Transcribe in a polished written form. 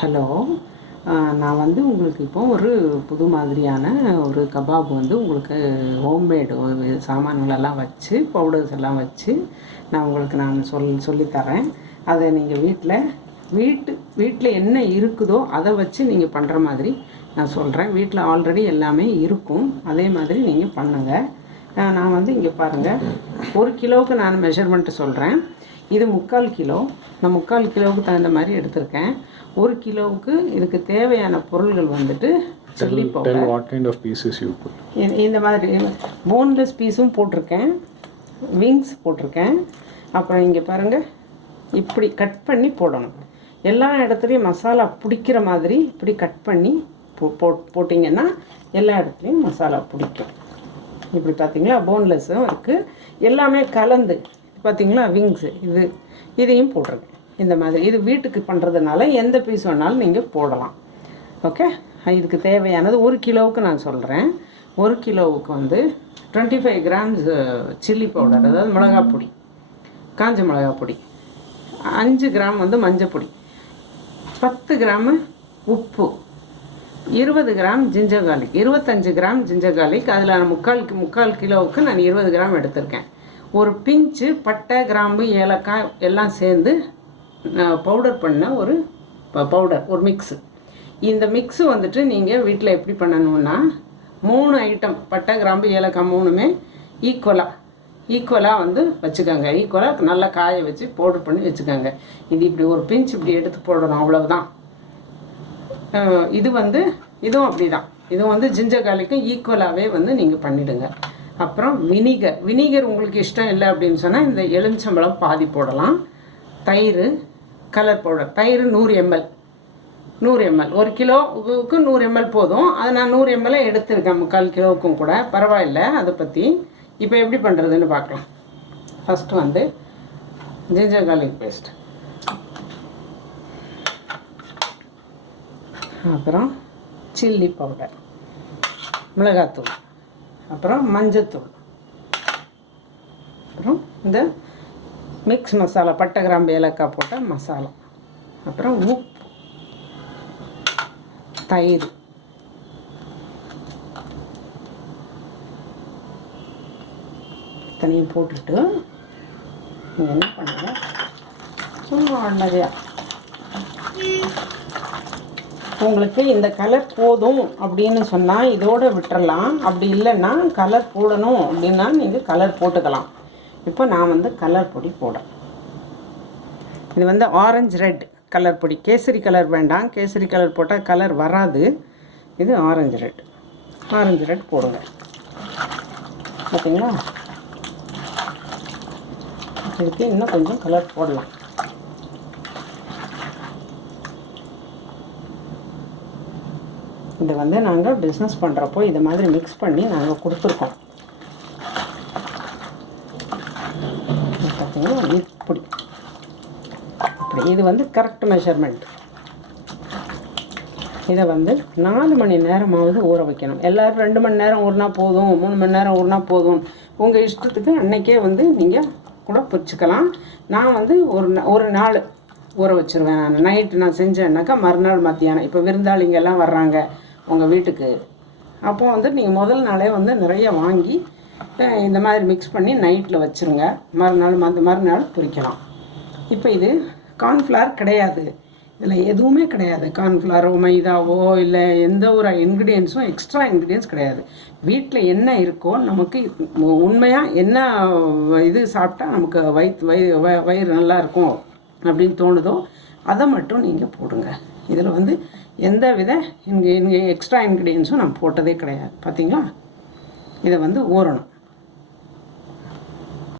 Hello, நான் வந்து உங்களுக்கு இப்போ ஒரு புது மாதிரியான ஒரு கபாப் வந்து உங்களுக்கு ஹோம்மேடு சாமான்களெல்லாம் வச்சு பவுடர்ஸ் எல்லாம் வச்சு நான் சொல்லித்தரேன். அதை நீங்கள் வீட்டில் என்ன இருக்குதோ அதை வச்சு நீங்கள் பண்ணுற மாதிரி நான் சொல்கிறேன். வீட்டில் ஆல்ரெடி எல்லாமே இருக்கும், அதே மாதிரி நீங்கள் பண்ணுங்கள். நான் வந்து இங்கே பாருங்கள், 1 கிலோவுக்கு நான் மெஷர்மெண்ட்டு சொல்கிறேன். இது 3/4 கிலோ. நான் 3/4 கிலோவுக்கு தகுந்த மாதிரி எடுத்திருக்கேன். 1 கிலோவுக்கு இதுக்கு தேவையான பொருள்கள் வந்துட்டு chilli powder. What kind of pieces you put? இந்த மாதிரி போன்லெஸ் பீஸும் போட்டிருக்கேன், விங்ஸ் போட்டிருக்கேன். அப்புறம் இங்கே பாருங்கள், இப்படி கட் பண்ணி போடணும். எல்லா இடத்துலையும் மசாலா பிடிக்கிற மாதிரி இப்படி கட் பண்ணி போட்டிங்கன்னா எல்லா இடத்துலையும் மசாலா பிடிக்கும். இப்படி பார்த்தீங்களா, போன்லெஸ்ஸும் இருக்குது, எல்லாமே கலந்து பார்த்தீங்களா. விங்ஸு இதையும் போட்டிருக்கேன். இந்த மாதிரி இது வீட்டுக்கு பண்ணுறதுனால எந்த பீஸ் வேணாலும் நீங்கள் போடலாம். ஓகே, இதுக்கு தேவையானது 1 கிலோவுக்கு நான் சொல்கிறேன். 1 கிலோவுக்கு வந்து 25 கிராம்ஸ் சில்லி பவுடர், அதாவது மிளகாப்பொடி, காஞ்ச மிளகாப்பொடி, 5 கிராம் வந்து மஞ்சப்பொடி, 10 கிராமு உப்பு, 20 gram ginger garlic, 25 gram ginger garlic. அதில் நான் 3/4 கிலோவுக்கு நான் 20 கிராம் எடுத்திருக்கேன். ஒரு பிஞ்சு பட்டை, கிராம்பு, ஏலக்காய் எல்லாம் சேர்ந்து பவுடர் பண்ண ஒரு பவுடர், ஒரு மிக்ஸு. இந்த மிக்ஸு வந்துட்டு நீங்கள் வீட்டில் எப்படி பண்ணணுன்னா 3 ஐட்டம், பட்டை, கிராம்பு, ஏலக்காய் 3மே ஈக்குவலாக வந்து வச்சுக்கோங்க. ஈக்குவலாக நல்லா காய வச்சு பவுடர் பண்ணி வச்சுக்கோங்க. இது இப்படி ஒரு பிஞ்ச் இப்படி எடுத்து போடணும், அவ்வளவுதான். இதுவும் அப்படி தான். இதுவும் வந்து ஜிஞ்சர் கார்லிக்கும் ஈக்குவலாகவே வந்து நீங்கள் பண்ணிவிடுங்க. அப்புறம் வினிகர் உங்களுக்கு இஷ்டம் இல்லை அப்படின்னு சொன்னால் இந்த எலுமிச்சம்பழம் பாதி போடலாம். தயிர், கலர் பவுடர், தயிர் 100 ml 1 கிலோவுக்கு 100 ml போதும். அது நான் 100 ml எடுத்திருக்கேன், 3/4 கிலோவுக்கும் கூட பரவாயில்லை. அதை பற்றி இப்போ எப்படி பண்ணுறதுன்னு பார்க்கலாம். ஃபஸ்ட்டு வந்து ஜிஞ்சர் கார்லிக் பேஸ்ட், அப்புறம் சில்லி பவுடர், மிளகாத்தூள், அப்புறம் மஞ்சத்தூள், அப்புறம் இந்த மிக்ஸ் மசாலா, பட்டை, கிராம்பு, ஏலக்காய் போட்ட மசாலா, அப்புறம் உப்பு, தயிர், தனியும் போட்டுட்டு நீங்கள் என்ன பண்ணுங்க, சும்மா அண்ணதையா உங்களுக்கு இந்த கலர் போதும் அப்படின்னு சொன்னால் இதோடு விட்டுறலாம். அப்படி இல்லைன்னா கலர் போடணும் அப்படின்னா நீங்கள் கலர் போட்டுக்கலாம். இப்போ நான் வந்து கலர் பொடி போடுறேன். இது வந்து ஆரஞ்சு ரெட் கலர் பொடி, கேசரி கலர் வேண்டாம். கேசரி கலர் போட்டால் கலர் வராது. இது ஆரஞ்சு ரெட் போடுங்க. பார்த்தீங்களா, இதுக்கு இன்னும் கொஞ்சம் கலர் போடலாம். இதை வந்து நாங்கள் பிஸ்னஸ் பண்ணுறப்போ இதை மாதிரி மிக்ஸ் பண்ணி நாங்கள் கொடுத்துருக்கோம். பார்த்தீங்கன்னா இப்படி இது வந்து கரெக்ட் மெஷர்மெண்ட். இதை வந்து 4 மணி நேரமாவது ஊற வைக்கணும். எல்லோரும் 2 மணி நேரம் ஊறினா போதும், 3 மணி நேரம் ஊறினா போதும், உங்கள் இஷ்டத்துக்கு அன்றைக்கே வந்து நீங்கள் கூட பொரிச்சுக்கலாம். நான் வந்து ஒரு நாள் ஊற வச்சுருவேன். நான் நைட்டு நான் செஞ்சேன்னாக்கா மறுநாள் மத்தியானம், இப்போ விருந்தாளிங்கெல்லாம் வர்றாங்க உங்கள் வீட்டுக்கு, அப்போ வந்து நீங்கள் முதல் நாளே வந்து நிறைய வாங்கி இந்த மாதிரி மிக்ஸ் பண்ணி நைட்டில் வச்சுருங்க. மறுநாள் பொரிக்கலாம். இப்போ இது கார்ன்ஃப்ளவர் கிடையாது, இதில் எதுவுமே கிடையாது. கார்ன்ஃப்ளவரோ மைதாவோ இல்லை எந்த ஒரு இன்க்ரீடியன்ஸும் எக்ஸ்ட்ரா இன்க்ரீடியன்ஸ் கிடையாது. வீட்டில் என்ன இருக்கோ, நமக்கு உண்மையாக என்ன இது சாப்பிட்டா நமக்கு வயிறு நல்லா இருக்கும் அப்படின்னு தோணுதோ அதை மட்டும் நீங்கள் போடுங்க. இதில் வந்து எந்த வித எக்ஸ்ட்ரா இன்க்ரீடியன்ஸும் நான் போட்டதே கிடையாது. பார்த்தீங்களா, இதை வந்து ஊறணும்.